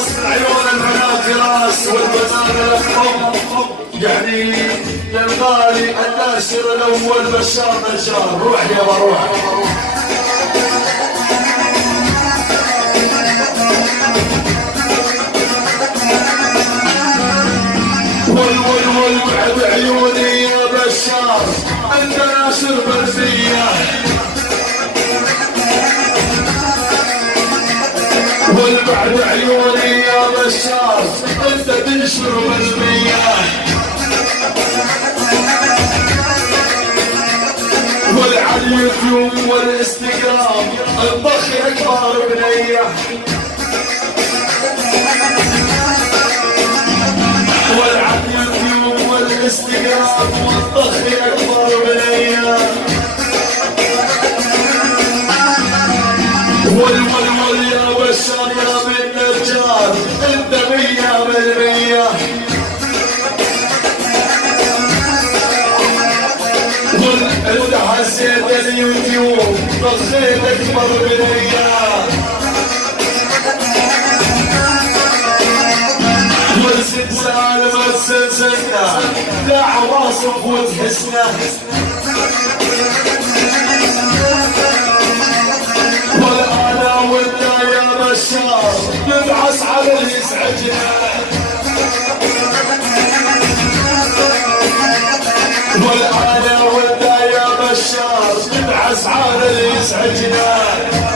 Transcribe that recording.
راس من عيون البنات راس والبنات لهم يعني للغالي الناشر الاول بشار نجار. روح يابا روح. ول بعد عيوني يا بشار انت ناشر برزيه. والبعد عيوني يا بشار انت تنشر بالمياه. والعلى اليوتيوب والانستغرام الضخ اكبر بنيه. والعلى اليوتيوب والانستغرام والضخ اكبر بنيه. والول يا بشار يا بن نجار انت 100%. انت حسيت اليوتيوب ضخيت اكبر بنيه. والسلسال ما تسلسلنا لا عواصف وتحسنا. وانا وانت يا بشار نبعث على اللي يزعجنا. وانا وانت يا بشار نبعث على اللي يزعجنا.